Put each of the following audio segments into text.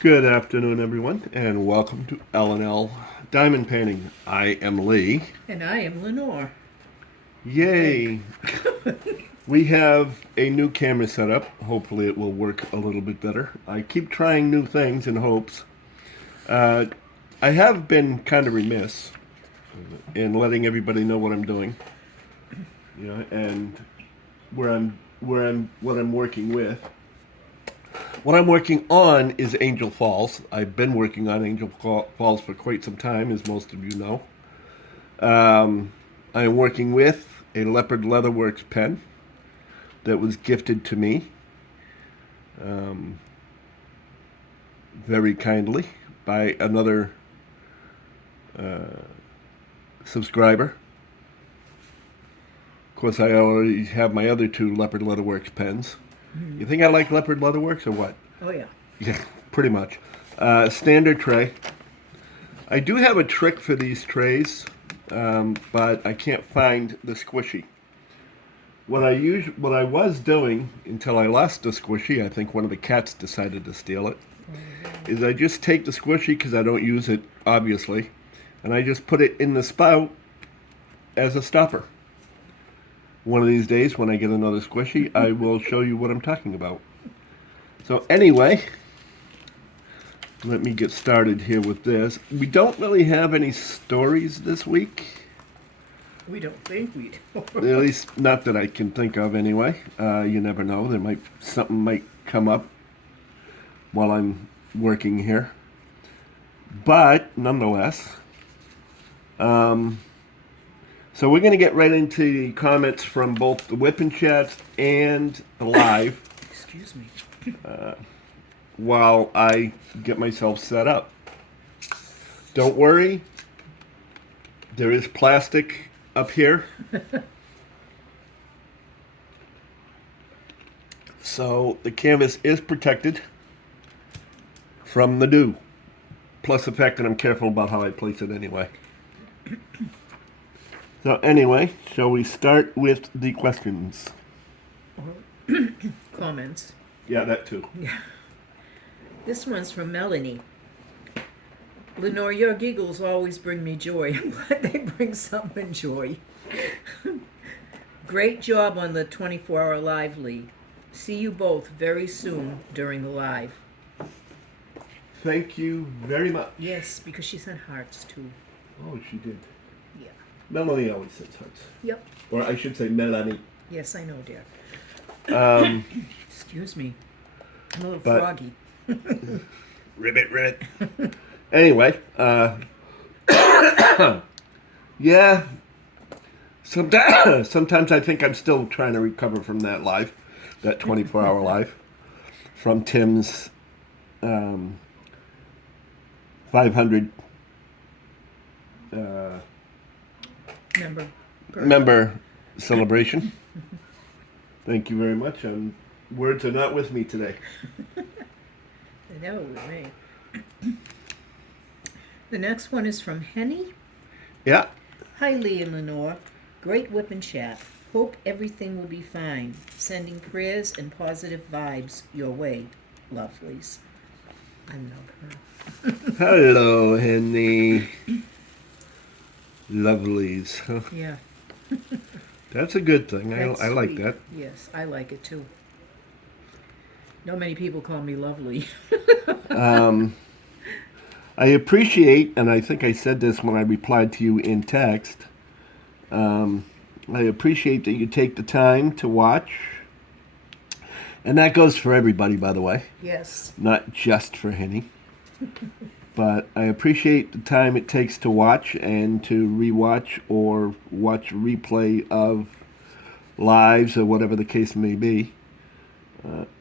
Good afternoon, everyone, and welcome to L&L Diamond Painting. I am Lee. And I am Lenore. Yay! We have a new camera set up. Hopefully, it will work a little bit better. I keep trying new things in hopes. Uh, I have been kind of remiss in letting everybody know what I'm doing, and what I'm working with. What I'm working on is Angel Falls. I've been working on Angel Falls for quite some time, as most of you know. Um, I am working with a Leopard Leatherworks pen that was gifted to me um, very kindly by another uh, subscriber. Of course, I already have my other two Leopard Leatherworks pens. You think I like Leopard Leatherworks or what? Oh, yeah. Yeah, pretty much. Standard tray. I do have a trick for these trays, but I can't find the squishy. What I was doing until I lost the squishy, I think one of the cats decided to steal it, is I just take the squishy because I don't use it, obviously, and I just put it in the spout as a stopper. One of these days, when I get another squishy, I will show you what I'm talking about. So anyway, let me get started here with this. We don't really have any stories this week. We don't think we do. At least not that I can think of anyway. You never know. Something might come up while I'm working here. But nonetheless, so we're going to get right into the comments from both the Wip Chat and the live Excuse me. while I get myself set up. Don't worry, there is plastic up here. So the canvas is protected from the dew. Plus the fact that I'm careful about how I place it anyway. So anyway, shall we start with the questions? Comments. Yeah, that too. This one's from Melanie. Lenore, your giggles always bring me joy. I'm glad they bring someone joy. Great job on the 24-hour live, Lee. See you both very soon during the live. Thank you very much. Yes, because she sent hearts too. Oh, she did. Yeah. Melanie always says hearts. Yep. Or I should say Melanie. Yes, I know, dear. Um, Excuse me. I'm a little But- froggy. ribbit. Anyway, yeah. Sometimes I think I'm still trying to recover from that 24-hour live, from Tim's 500 Member. member celebration. Thank you very much. Words are not with me today. They never with me. The next one is from Henny. Yeah. Hi, Lee and Lenore. Great whip and chat. Hope everything will be fine. Sending prayers and positive vibes your way, lovelies. I love her. Hello, Henny. Lovelies. Huh? Yeah. That's a good thing. That's I like sweet. that. Yes, I like it too. Not many people call me lovely. I appreciate, and I think I said this when I replied to you in text, I appreciate that you take the time to watch. And that goes for everybody, by the way, Yes. not just for Henny. But I appreciate the time it takes to watch and to rewatch or watch replay of lives or whatever the case may be.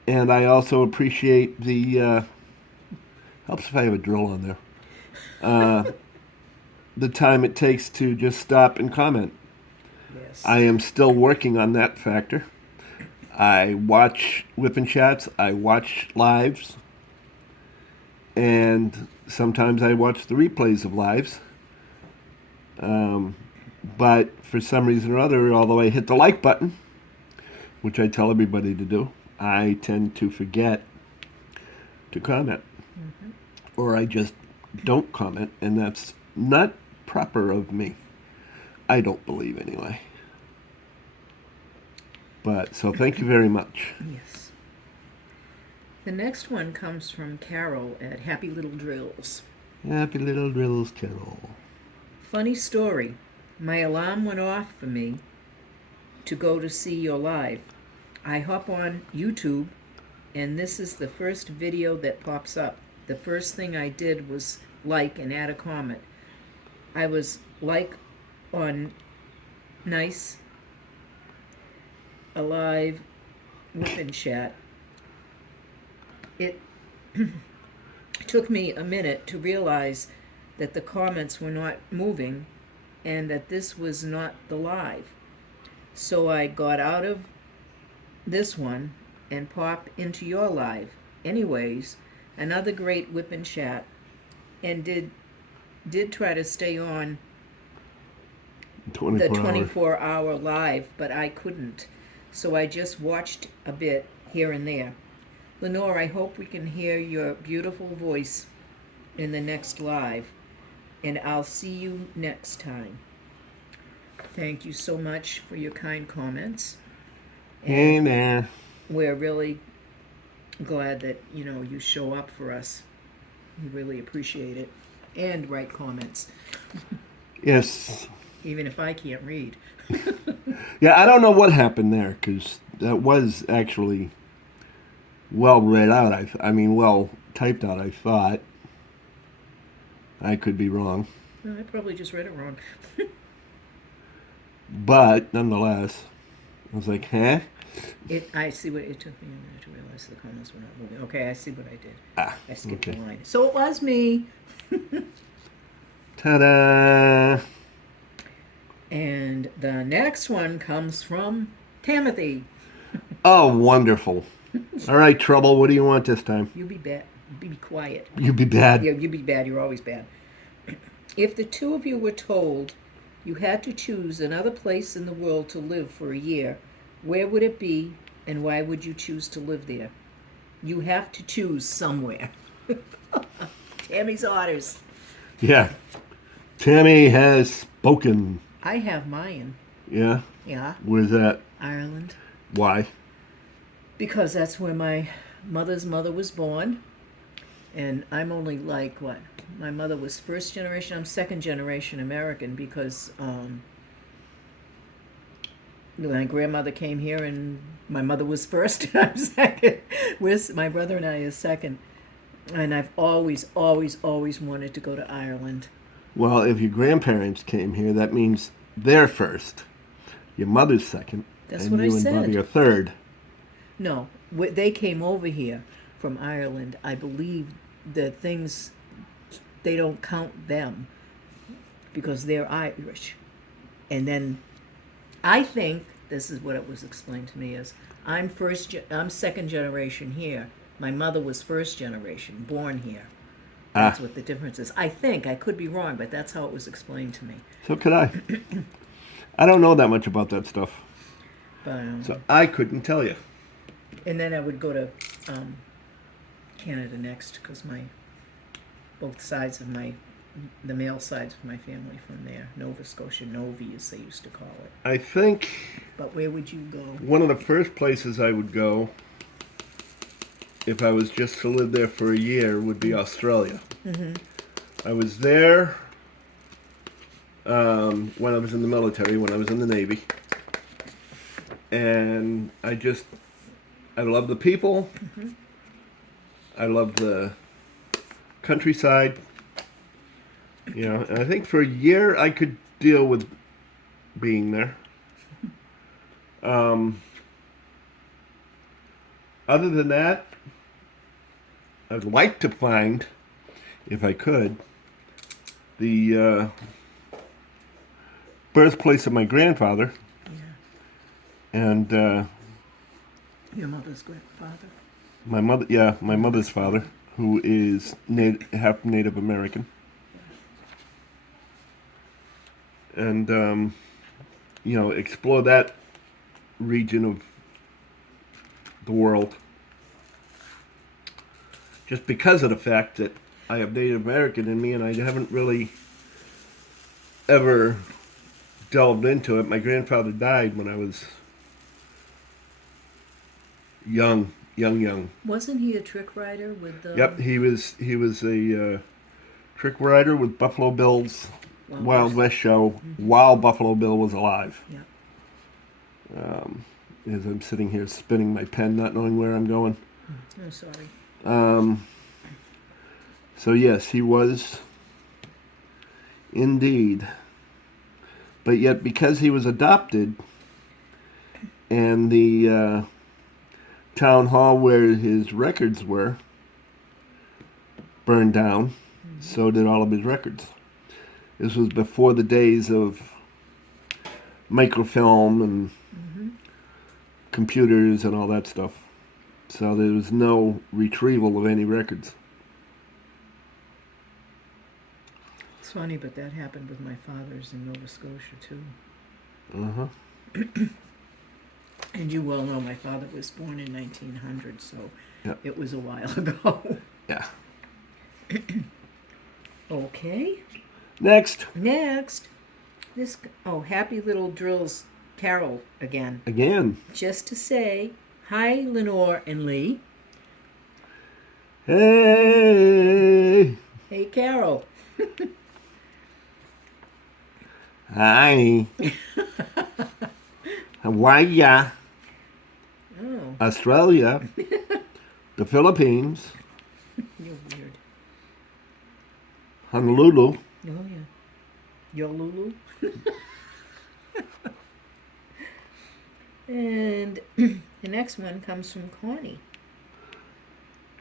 And I also appreciate the helps if I have a drill on there. The time it takes to just stop and comment. Yes. I am still working on that factor. I watch Whip and Chats. I watch lives. And sometimes I watch the replays of lives. But for some reason or other, although I hit the like button, which I tell everybody to do, I tend to forget to comment. or I just don't comment, and that's not proper of me. I don't believe anyway. But so thank you very much. Yes. The next one comes from Carol at Happy Little Drills. Happy little drills, Carol. Funny story. My alarm went off for me to go to see your live. I hop on YouTube, and this is the first video that pops up. The first thing I did was like and add a comment. I was like on Nice, Alive, Wip Chat. It took me a minute to realize that the comments were not moving and that this was not the live. So I got out of this one and popped into your live. Anyways, another great Whip and Chat, and did try to stay on 24 the hours. 24-hour live, but I couldn't. So I just watched a bit here and there. Lenore, I hope we can hear your beautiful voice in the next live, and I'll see you next time. Thank you so much for your kind comments. Hey And there. we're really glad that, you show up for us. We really appreciate it. And write comments, Yes. even if I can't read. Yeah, I don't know what happened there, because that was actually well read out. I mean, well typed out, I thought. I could be wrong. I probably just read it wrong. But, nonetheless, I was like, huh? I see what it took me a minute to realize the comments were not moving. Okay, I see what I did. Ah, I skipped okay. the line. So it was me. Ta-da! And the next one comes from Timothy. Oh, wonderful. All right, Trouble, what do you want this time? You be bad. Be quiet. You be bad. Yeah, you be bad. You're always bad. If the two of you were told you had to choose another place in the world to live for a year, where would it be, and why would you choose to live there? You have to choose somewhere. Tammy's orders. Yeah. Tammy has spoken. I have mine. Yeah? Yeah, Where's that? Ireland. Why? Because that's where my mother's mother was born. And I'm only like, what? My mother was first generation. I'm second generation American because my grandmother came here and my mother was first and I'm second. My brother and I is second. And I've always, always, always wanted to go to Ireland. Well, if your grandparents came here, that means they're first. Your mother's second. That's and what I you and said. Bobby are third. No, they came over here from Ireland. I believe the things, they don't count them because they're Irish. And then I think this is what it was explained to me is I'm second generation here. My mother was first generation, born here. That's what the difference is. I think, I could be wrong, but that's how it was explained to me. So could I. I don't know that much about that stuff. But, So I couldn't tell you. and then I would go to Canada next because both sides of the male sides of my family from there. Nova Scotia, Novi as they used to call it. I think But where would you go? one of the first places I would go, if I was just to live there for a year, would be Australia. Mm-hmm. I was there when I was in the military, when I was in the Navy. And I love the people. Mm-hmm. I love the countryside. And I think for a year I could deal with being there. Other than that, I'd like to find, if I could, the birthplace of my grandfather. Yeah. And Your mother's grandfather. my mother's father, who is half Native American. And explore that region of the world. just because of the fact that I have Native American in me, and I haven't really ever delved into it. My grandfather died when I was young. Wasn't he a trick rider with the? Yep, he was a trick rider with Buffalo Bill's Wild West show while Buffalo Bill was alive. Yeah. As I'm sitting here spinning my pen, not knowing where I'm going. I'm sorry. So yes, he was indeed. But yet, because he was adopted, and the town hall where his records were burned down, so did all of his records. This was before the days of microfilm and computers and all that stuff. So there was no retrieval of any records. It's funny, but that happened with my father's in Nova Scotia too. Uh-huh. And you well know my father was born in 1900, so Yep. it was a while ago. Yeah. Okay. Next. This Happy Little Drills Carol again. Again. Just to say, hi Lenore and Lee. Hey. Hey Carol. Hi. Hawaii. Oh, Australia. The Philippines. you're weird. Honolulu. Oh yeah. Yo Lulu. And the next one comes from Connie.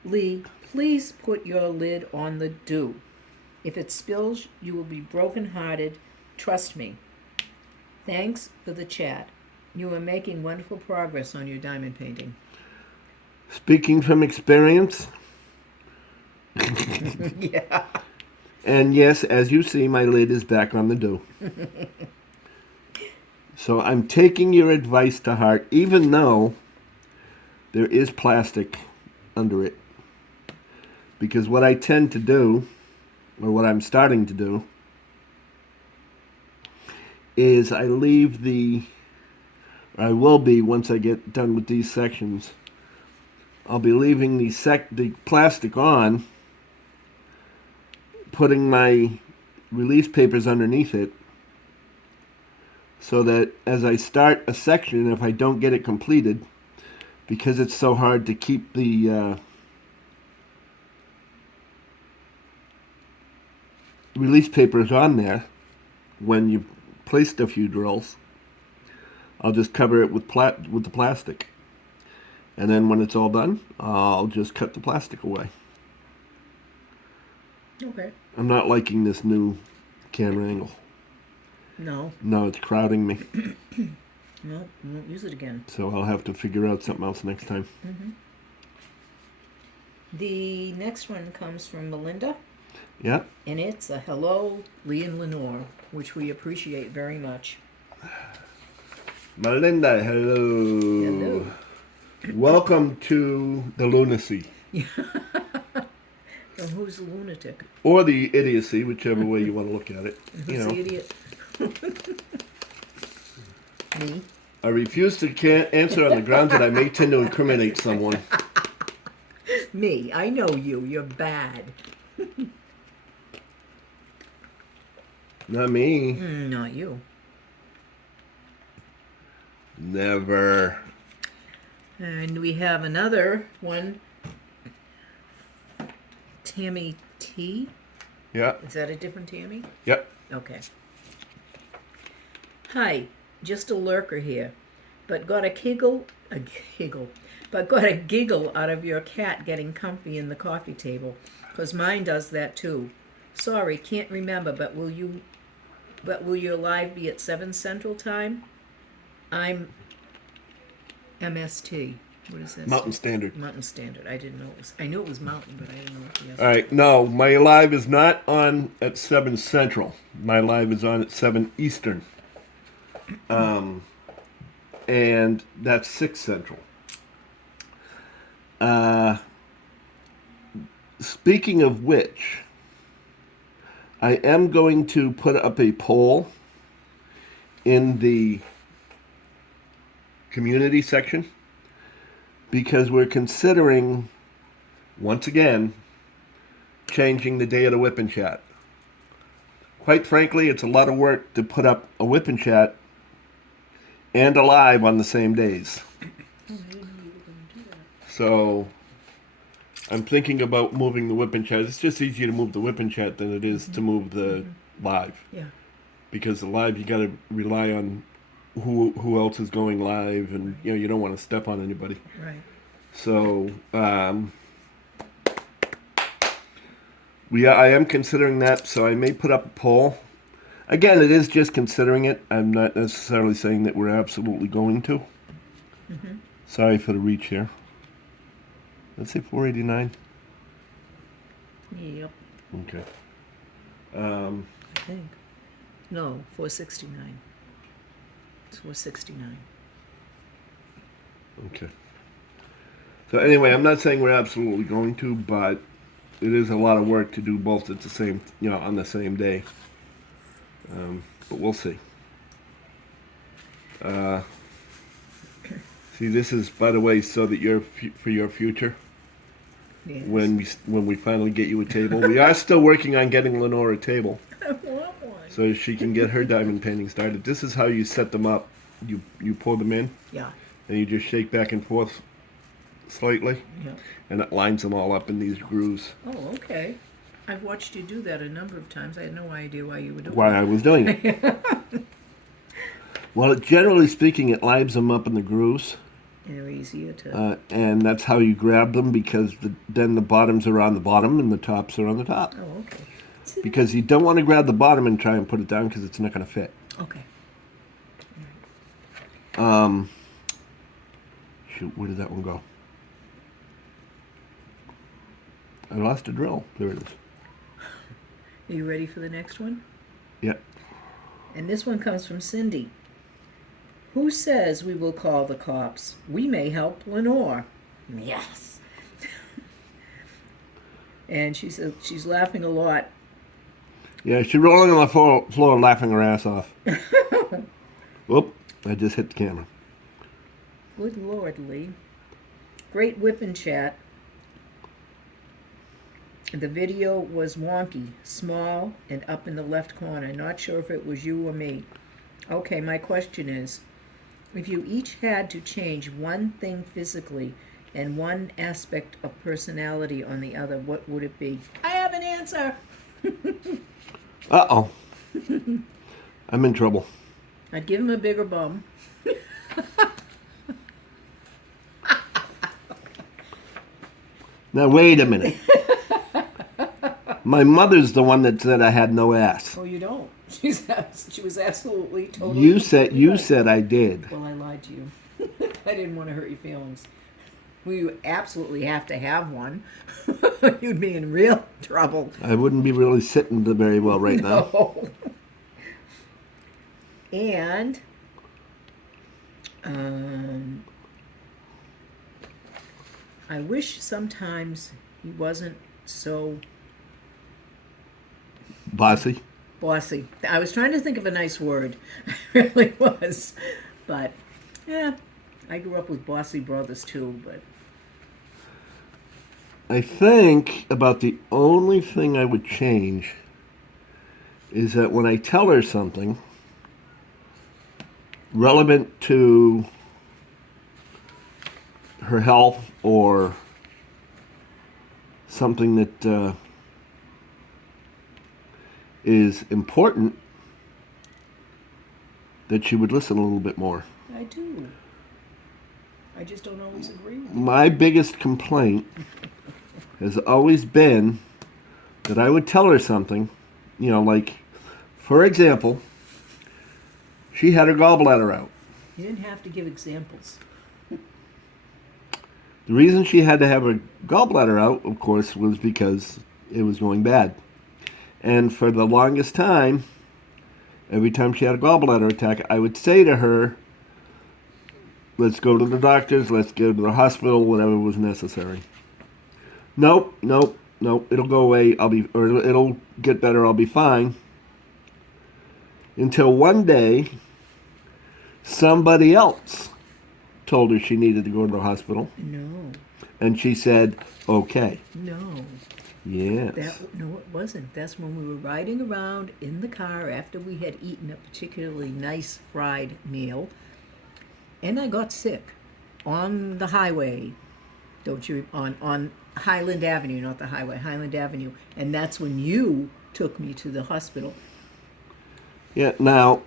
Lee, please put your lid on the dew. If it spills, you will be brokenhearted. Trust me. Thanks for the chat. You are making wonderful progress on your diamond painting. Speaking from experience. Yeah. And yes, as you see, my lid is back on the dew. So I'm taking your advice to heart, even though there is plastic under it. Because what I tend to do, or what I'm starting to do, is I leave I will be once I get done with these sections, I'll be leaving the plastic on, putting my release papers underneath it, so that as I start a section, if I don't get it completed, because it's so hard to keep the release papers on there when you've placed a few drills, I'll just cover it with the plastic. And then when it's all done, I'll just cut the plastic away. Okay. I'm not liking this new camera angle. No. No, it's crowding me. No, we won't use it again. So I'll have to figure out something else next time. Mm-hmm. The next one comes from Melinda. Yeah. And it's a hello, Lee and Lenore, which we appreciate very much. Melinda, hello. Hello. Welcome to the lunacy. So who's the lunatic? Or the idiocy, whichever way you want to look at it. Who's the idiot? Me. I refuse to answer on the grounds that I may tend to incriminate someone. Me. I know you. You're bad. Not me. Not you. Never. And we have another one. Tammy T. Yeah. Is that a different Tammy? Yep. Okay. Hi, just a lurker here, but got a giggle out of your cat getting comfy in the coffee table, 'cause mine does that too. Sorry, can't remember, but will your live be at 7 Central Time? I'm MST. What is that? Mountain Standard. Mountain Standard. I didn't know it was. I knew it was Mountain, but I didn't know what the S. All right. No, my live is not on at 7 Central. My live is on at 7 Eastern. And that's 6 Central. Speaking of which, I am going to put up a poll in the community section because we're considering, once again, changing the day of the Whip and Chat. Quite frankly, it's a lot of work to put up a Whip and Chat and a live on the same days. So I'm thinking about moving the Whip and Chat. It's just easier to move the Whip and Chat than it is to move the live. Yeah. Because the live, you got to rely on who else is going live, and you don't want to step on anybody. Right. So I am considering that. So I may put up a poll. Again, it is just considering it. I'm not necessarily saying that we're absolutely going to. Mm-hmm. Sorry for the reach here. Let's say 489. Yep. Okay. I think. No, 469. It's 469. Okay. So anyway, I'm not saying we're absolutely going to, but it is a lot of work to do both at the same, on the same day. But we'll see. See, this is, by the way, so that for your future. Yes. When we finally get you a table, we are still working on getting Lenore a table, I want one. so she can get her diamond painting started. This is how you set them up. You pour them in, Yeah. and you just shake back and forth slightly, Yeah. and it lines them all up in these grooves. Oh, okay. I've watched you do that a number of times. I had no idea why you were doing Why I was doing it. Well, generally speaking, it lines them up in the grooves, They're easier to. and that's how you grab them because then the bottoms are on the bottom and the tops are on the top. Oh, okay. Because you don't want to grab the bottom and try and put it down because it's not going to fit. Okay. Shoot, where did that one go? I lost a drill. There it is. Are you ready for the next one? Yep. And this one comes from Cindy. Who says we will call the cops? We may help Lenore. Yes. And she says she's laughing a lot. Yeah, she's rolling on the floor laughing her ass off. Whoop, I just hit the camera. Good Lord, Lee. Great Whip and Chat. The video was wonky, small, and up in the left corner. Not sure if it was you or me. Okay, my question is, if you each had to change one thing physically and one aspect of personality on the other, what would it be? I have an answer. Uh-oh. I'm in trouble. I'd give him a bigger bum. Now, wait a minute. My mother's the one that said I had no ass. Oh, you don't. She was absolutely totally. You right. said I did. Well, I lied to you. I didn't want to hurt your feelings. Well, you absolutely have to have one. You'd be in real trouble. I wouldn't be really sitting very well right now. No. And I wish sometimes he wasn't so Bossy. bossy. I was trying to think of a nice word. I really was. But, yeah, I grew up with bossy brothers too, but... I think about the only thing I would change is that when I tell her something relevant to her health or something that is important, that she would listen a little bit more. I do. I just don't always agree with you. My biggest complaint has always been that I would tell her something, like, for example, she had her gallbladder out. You didn't have to give examples. The reason she had to have her gallbladder out, of course, was because it was going bad. And for the longest time, every time she had a gallbladder attack, I would say to her, let's go to the doctors, let's go to the hospital, whatever was necessary. Nope. no, it'll go away. It'll get better. I'll be fine. Until one day, somebody else told her she needed to go to the hospital, No, and she said, "Okay." no. Yes. No, it wasn't. That's when we were riding around in the car after we had eaten a particularly nice fried meal, and I got sick on the highway. Don't you on Highland Avenue, not the highway, Highland Avenue, and that's when you took me to the hospital. Yeah. Now,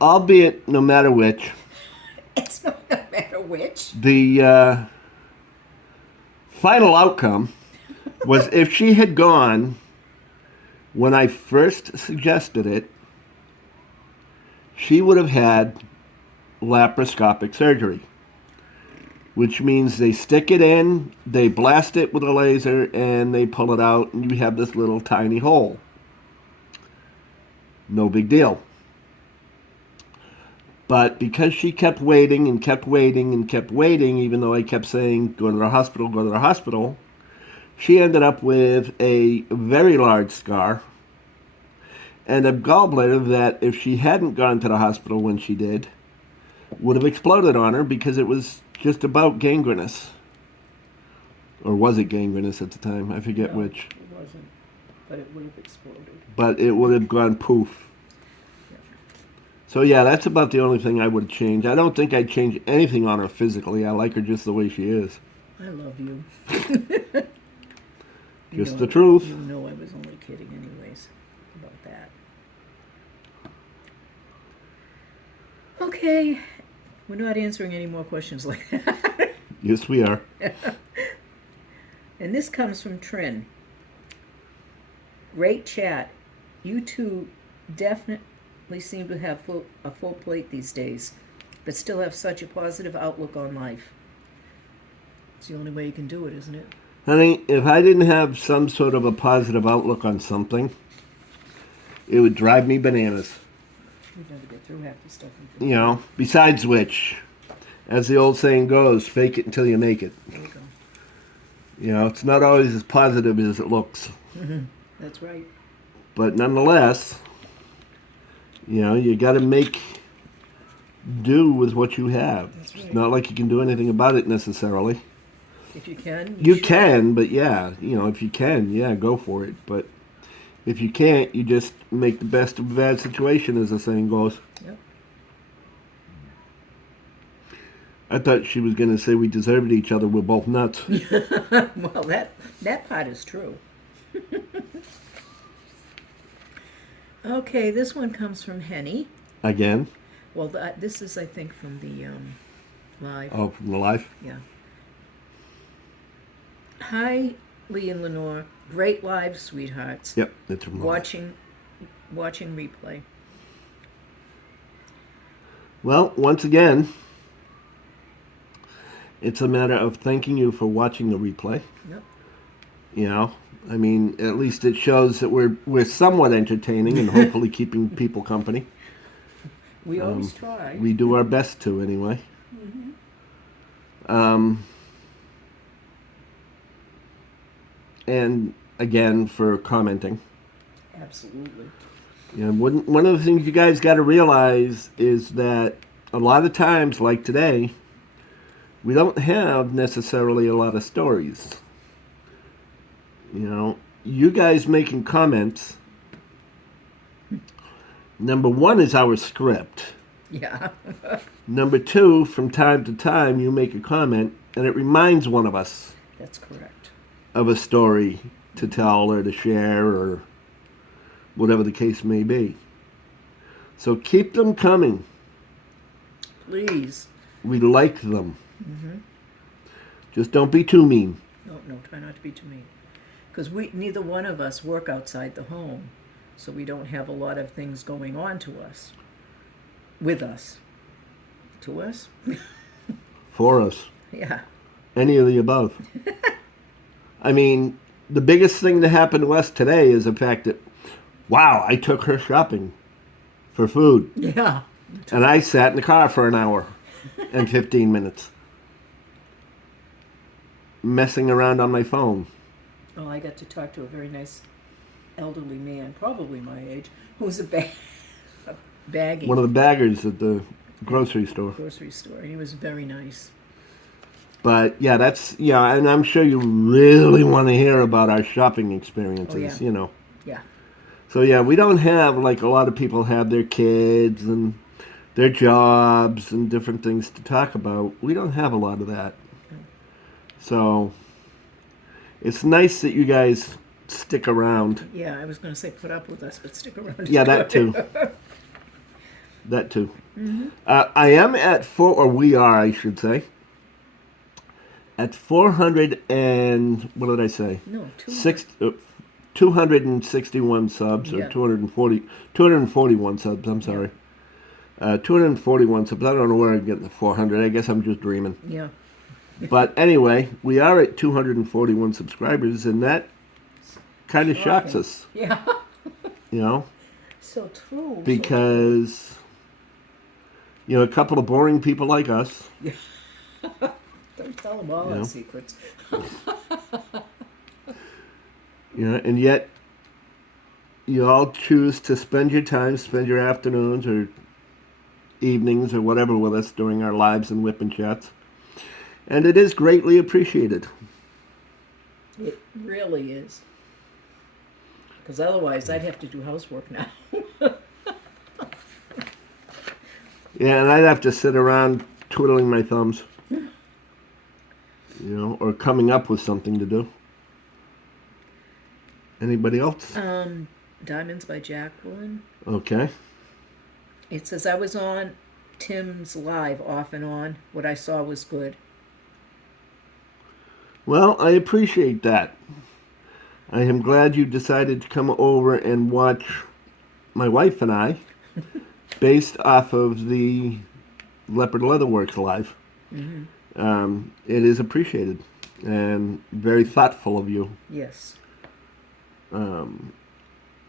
albeit no matter which, It's no matter which. the final outcome was if she had gone when I first suggested it, she would have had laparoscopic surgery, which means they stick it in, they blast it with a laser, and they pull it out, and you have this little tiny hole. No big deal. But because she kept waiting and kept waiting and kept waiting, even though I kept saying, go to the hospital, go to the hospital, she ended up with a very large scar and a gallbladder that, if she hadn't gone to the hospital when she did, would have exploded on her because it was just about gangrenous. Or was it gangrenous at the time? I forget No, which. it wasn't, but it would have exploded. But it would have gone poof. Yeah. So yeah, that's about the only thing I would change. I don't think I'd change anything on her physically. I like her just the way she is. I love you. Just the truth. You know I was only kidding anyways about that. Okay, we're not answering any more questions like that. Yes, we are. And this comes from Trin. Great chat. You two definitely seem to have a full plate these days, but still have such a positive outlook on life. It's the only way you can do it, isn't it? Honey, if I didn't have some sort of a positive outlook on something, it would drive me bananas. We'd never get through half the stuff. You know, besides which, as the old saying goes, fake it until you make it. There you go. You know, it's not always as positive as it looks. That's right. But nonetheless, you know, you got to make do with what you have. That's It's right. not like you can do anything about it necessarily. If you can, You should. can, but yeah, you know, if you can, yeah, go for it. But if you can't, you just make the best of a bad situation, as the saying goes. Yep. I thought she was going to say we deserved each other. We're both nuts. Well, that part is true. Okay, this one comes from Henny. Again. Well, this is, I think, from the live. Oh, from the life. Yeah. Hi, Lee and Lenore. Great live, sweethearts. Yep, it's from the life. Watching replay. Well, once again, it's a matter of thanking you for watching the replay. Yep. You know, I mean, at least it shows that we're somewhat entertaining and hopefully keeping people company. We always try. We do our best to, anyway. And again, for commenting. Absolutely. You know, one of the things you guys got to realize is that a lot of times, like today, we don't have necessarily a lot of stories. You know, you guys making comments, number one is our script. Yeah. Number two, from time to time, you make a comment, and it reminds one of us That's correct. of a story to tell or to share or whatever the case may be. So keep them coming. Please. We like them. Just don't be too mean. No, try not to be too mean. Because neither one of us work outside the home, so we don't have a lot of things going on to us. With us. To us? For us. Yeah. Any of the above. I mean, the biggest thing that happened to us today is the fact that, wow, I took her shopping for food. Yeah. And I sat in the car for an hour and 15 minutes. Messing around on my phone. Oh, I got to talk to a very nice elderly man, probably my age, who was bagging One of the baggers at the grocery store. grocery store. He was very nice. But yeah, and I'm sure you really want to hear about our shopping experiences, Oh, yeah. you know. Yeah. So yeah, we don't have like a lot of people have their kids and their jobs and different things to talk about. We don't have a lot of that. So it's nice that you guys stick around. Yeah, I was going to say put up with us, but stick around. Yeah, that too. That too. I am at we are, I should say, at 400 and, what did I say? No, 261 subs, or Yeah. 241 subs, I'm sorry. 241 subs. I don't know where I'm getting the 400. I guess I'm just dreaming. Yeah. But anyway, we are at 241 subscribers, and that kind of shocks Shocking. us, Yeah. you know, So true. because, you know, a couple of boring people like us, Don't tell them all Yeah. our secrets. you know, and yet you all choose to spend your time, spend your afternoons or evenings or whatever with us during our lives and Whip and Chats. And it is greatly appreciated. It really is. Because otherwise, I'd have to do housework now. Yeah, and I'd have to sit around twiddling my thumbs, you know, or coming up with something to do. Anybody else? Diamonds by Jacqueline. Okay. It says, I was on Tim's live off and on. What I saw was good. Well, I appreciate that. I am glad you decided to come over and watch my wife and I, based off of the Leopard Leatherworks live. It is appreciated and very thoughtful of you. Yes.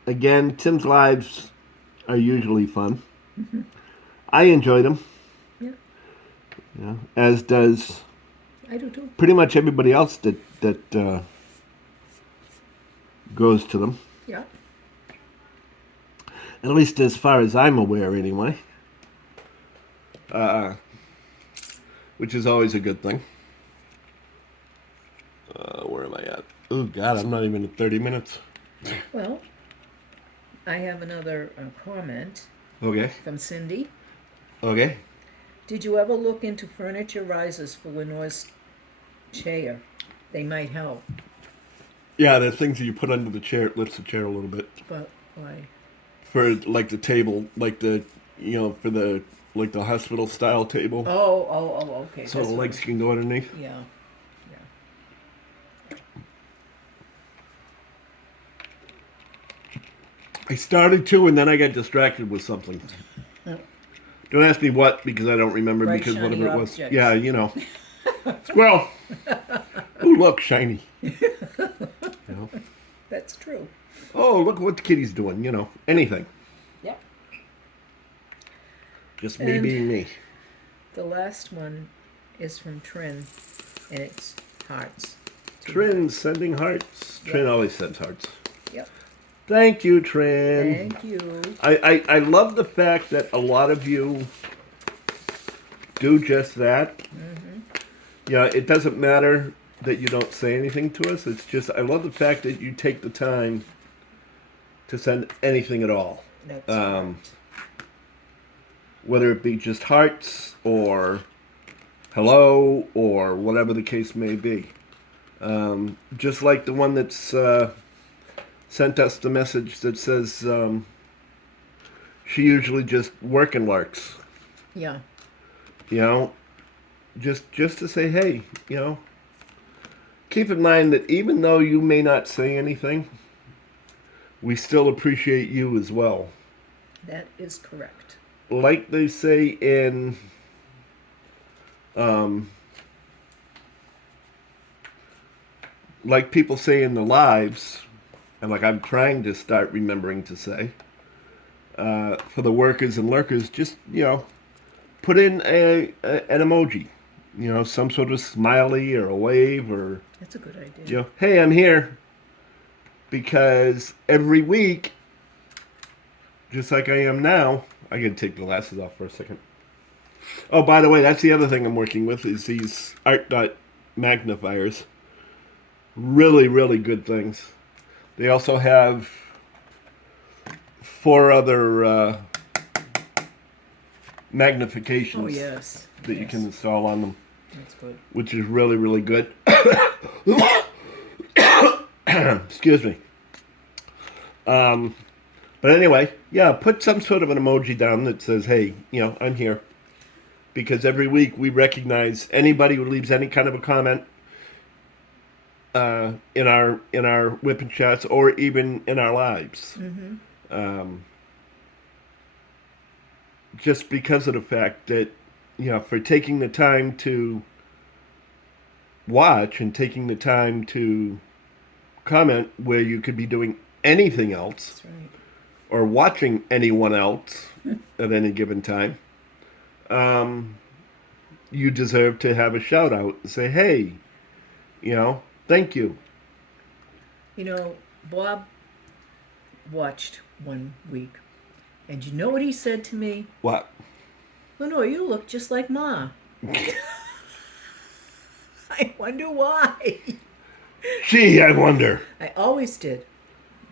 Again, Tim's lives are usually fun. I enjoy them. Yeah. Yeah, as does I do too. pretty much everybody else that goes to them. Yeah. At least as far as I'm aware, anyway. Which is always a good thing. Where am I at? Oh, God, I'm not even at 30 minutes. Well, I have another comment Okay. from Cindy. Okay. Did you ever look into furniture risers for Lenore's chair? They might help. Yeah, the things that you put under the chair, it lifts the chair a little bit. But why? For, like, the table, like the, you know, for the, like the hospital style table. Oh, okay. So That's the what legs can go underneath. Yeah. I started to, and then I got distracted with something. Oh. Don't ask me what, because I don't remember, Bright, because shiny whatever it was. objects. Yeah, you know. Squirrel! Ooh, look, shiny. You know? That's true. Oh, look what the kitty's doing, you know. Anything. Yep. Just me And- being me. The last one is from Trin, and it's hearts. Trin sending hearts. Trin always sends hearts. Yep. Thank you, Trin. Thank you. I love the fact that a lot of you do just that. Yeah, it doesn't matter that you don't say anything to us. It's just, I love the fact that you take the time to send anything at all. That's correct. Whether it be just hearts or hello or whatever the case may be. Just like the one that's sent us the message that says she usually just work and lurks. Yeah. You know, just to say, hey, you know, keep in mind that even though you may not say anything, we still appreciate you as well. That is correct. Like they say in like people say in the lives, and like I'm trying to start remembering to say, for the workers and lurkers, just, you know, put in an emoji, you know, some sort of smiley or a wave or, That's a good idea. you know, hey, I'm here, because every week, just like I am now, I gotta take the glasses off for a second. Oh, by the way, that's the other thing I'm working with is these art dot magnifiers. Really, really good things. They also have 4 other magnifications Oh, yes. that you can install on them, That's good. which is really, really good. Excuse me. But anyway, yeah, put some sort of an emoji down that says, hey, I'm here. Because every week we recognize anybody who leaves any kind of a comment in our Whip Chats or even in our lives. Mm-hmm. Just because of the fact that, for taking the time to watch and taking the time to comment where you could be doing anything else. That's right. Or watching anyone else at any given time, you deserve to have a shout out and say, hey, thank you. Bob watched one week, and you know what he said to me? What? Lenore, you look just like Ma. I wonder why. Gee, I wonder. I always did.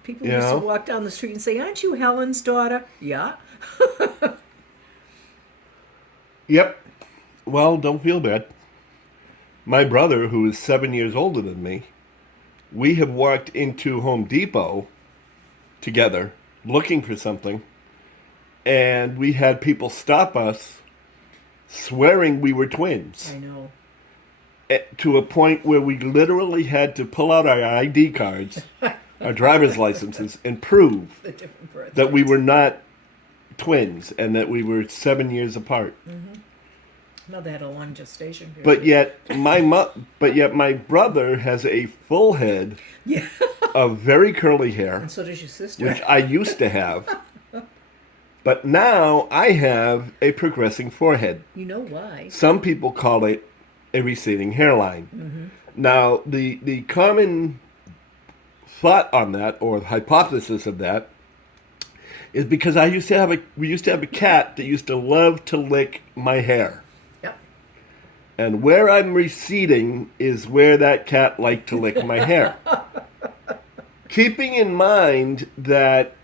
People used to walk down the street and say, aren't you Helen's daughter? Yeah. Yep. Well, don't feel bad. My brother, who is 7 years older than me, we have walked into Home Depot together looking for something, and we had people stop us swearing we were twins. I know. To a point where we literally had to pull out our ID cards, our driver's licenses, and prove The different birth that we rates. were not twins and that we were 7 years apart. Mm-hmm. Mother had a long gestation period. But yet my brother has a full head Yeah. of very curly hair, And so does your sister. which I used to have. But now I have a progressing forehead. You know why? Some people call it a receding hairline. Mm-hmm. Now, the common thought on that, or hypothesis of that, is because we used to have a cat that used to love to lick my hair. Yep. And where I'm receding is where that cat liked to lick my hair. Keeping in mind that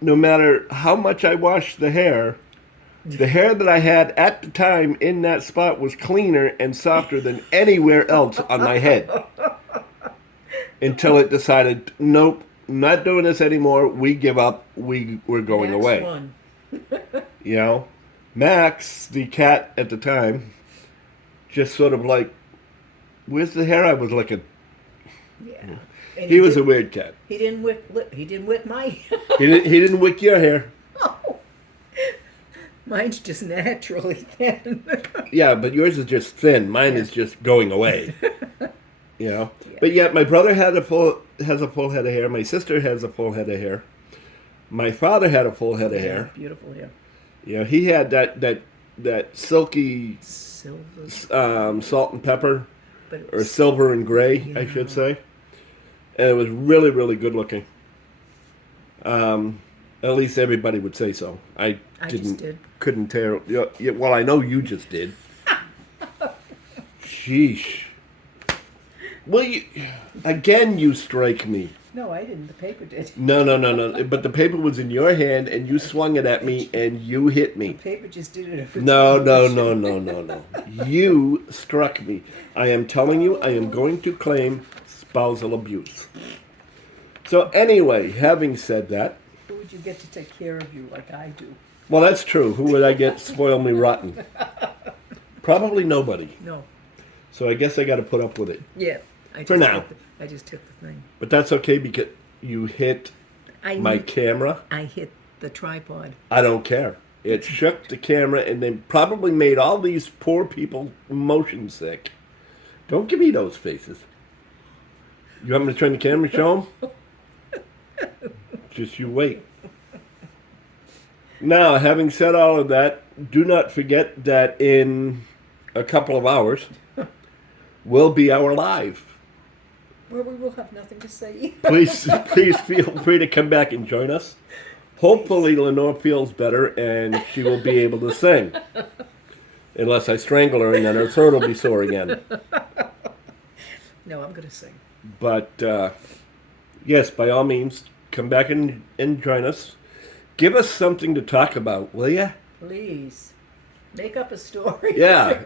no matter how much I washed the hair that I had at the time in that spot was cleaner and softer than anywhere else on my head. Until it decided, nope, not doing this anymore. We give up. We're going Max away. won. Max, the cat at the time, just sort of like, where's the hair I was licking? Yeah. And He was a weird cat. He didn't whip my. He didn't wick your hair. Oh. Mine's just naturally thin. Yeah, but yours is just thin. Mine is just going away. Yeah. But yet my brother has a full head of hair. My sister has a full head of hair. My father had a full head of hair. Beautiful hair. He had that silky Silver. salt and pepper, But it or was, silver and gray, I should say. And it was really, really good looking. At least everybody would say so. I just did. Couldn't tell. Well, I know you just did. Sheesh. Well, you strike me. No, I didn't. The paper did. No. But the paper was in your hand, and you swung it at me, and you hit The me. paper just did it. No. You struck me. I am telling you, I am going to claim spousal abuse. So anyway, having said that, Who would you get to take care of you like I do? well, that's true. Who would I get spoil me rotten? Probably nobody. No. So I guess I got to put up with it. Yeah. For now. I just took the thing. But that's okay because you hit my camera. I hit the tripod. I don't care. It shook the camera and then probably made all these poor people motion sick. Don't give me those faces. You want me to turn the camera and show them? Just you wait. Now, having said all of that, do not forget that in a couple of hours will be our live. Where we will have nothing to say. please feel free to come back and join us. Hopefully Lenore feels better and she will be able to sing. Unless I strangle her and then her throat will be sore again. No, I'm going to sing. But yes, by all means, come back and join us. Give us something to talk about, will ya? Please. Make up a story. Yeah,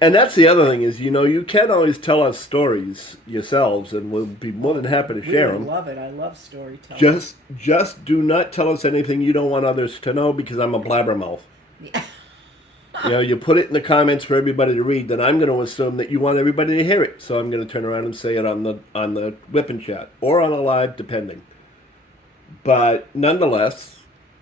And that's the other thing is, you can't always tell us stories yourselves, and we'll be more than happy to share Really them. love it. I love storytelling. Just do not tell us anything you don't want others to know, because I'm a blabbermouth. Yeah. You put it in the comments for everybody to read, then I'm going to assume that you want everybody to hear it. So I'm going to turn around and say it on the Whip Chat or on a live, depending. But nonetheless,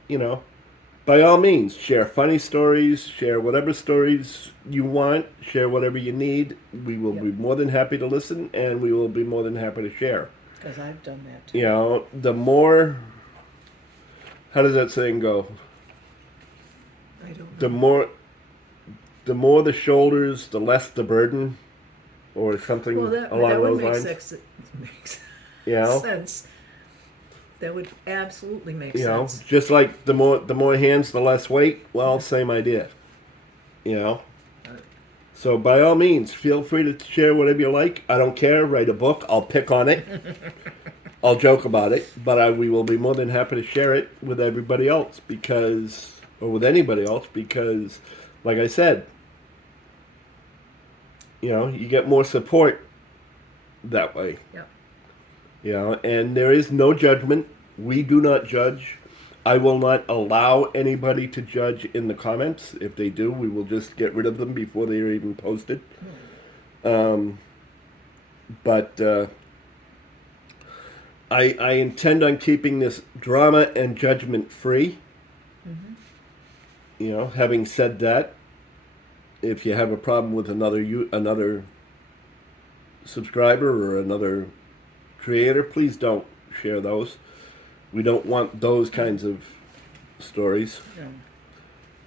by all means, share funny stories, share whatever stories you want, share whatever you need. We will be more than happy to listen, and we will be more than happy to share. Because I've done that too. The more, how does that saying go? I don't know. The more the shoulders, the less the burden, or something Well, that along would those make lines. makes Yeah. sense. That would absolutely make You know, sense. just like the more hands, the less weight. Well, same idea. So by all means, feel free to share whatever you like. I don't care. Write a book. I'll pick on it. I'll joke about it, but we will be more than happy to share it with everybody else or with anybody else because, like I said, you get more support that way. Yeah. And there is no judgment. We do not judge. I will not allow anybody to judge in the comments. If they do, we will just get rid of them before they are even posted. But I intend on keeping this drama and judgment free. Having said that, if you have a problem with another subscriber or another creator, please don't share those. We don't want those kinds of stories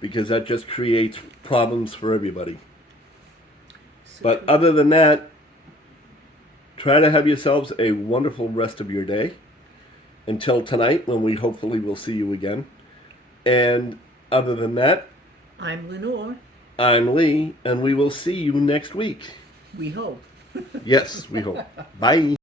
because that just creates problems for everybody. But other than that, try to have yourselves a wonderful rest of your day until tonight when we hopefully will see you again. And other than that, I'm Lenore. I'm Lee, and we will see you next week. We hope. Yes, we hope. Bye.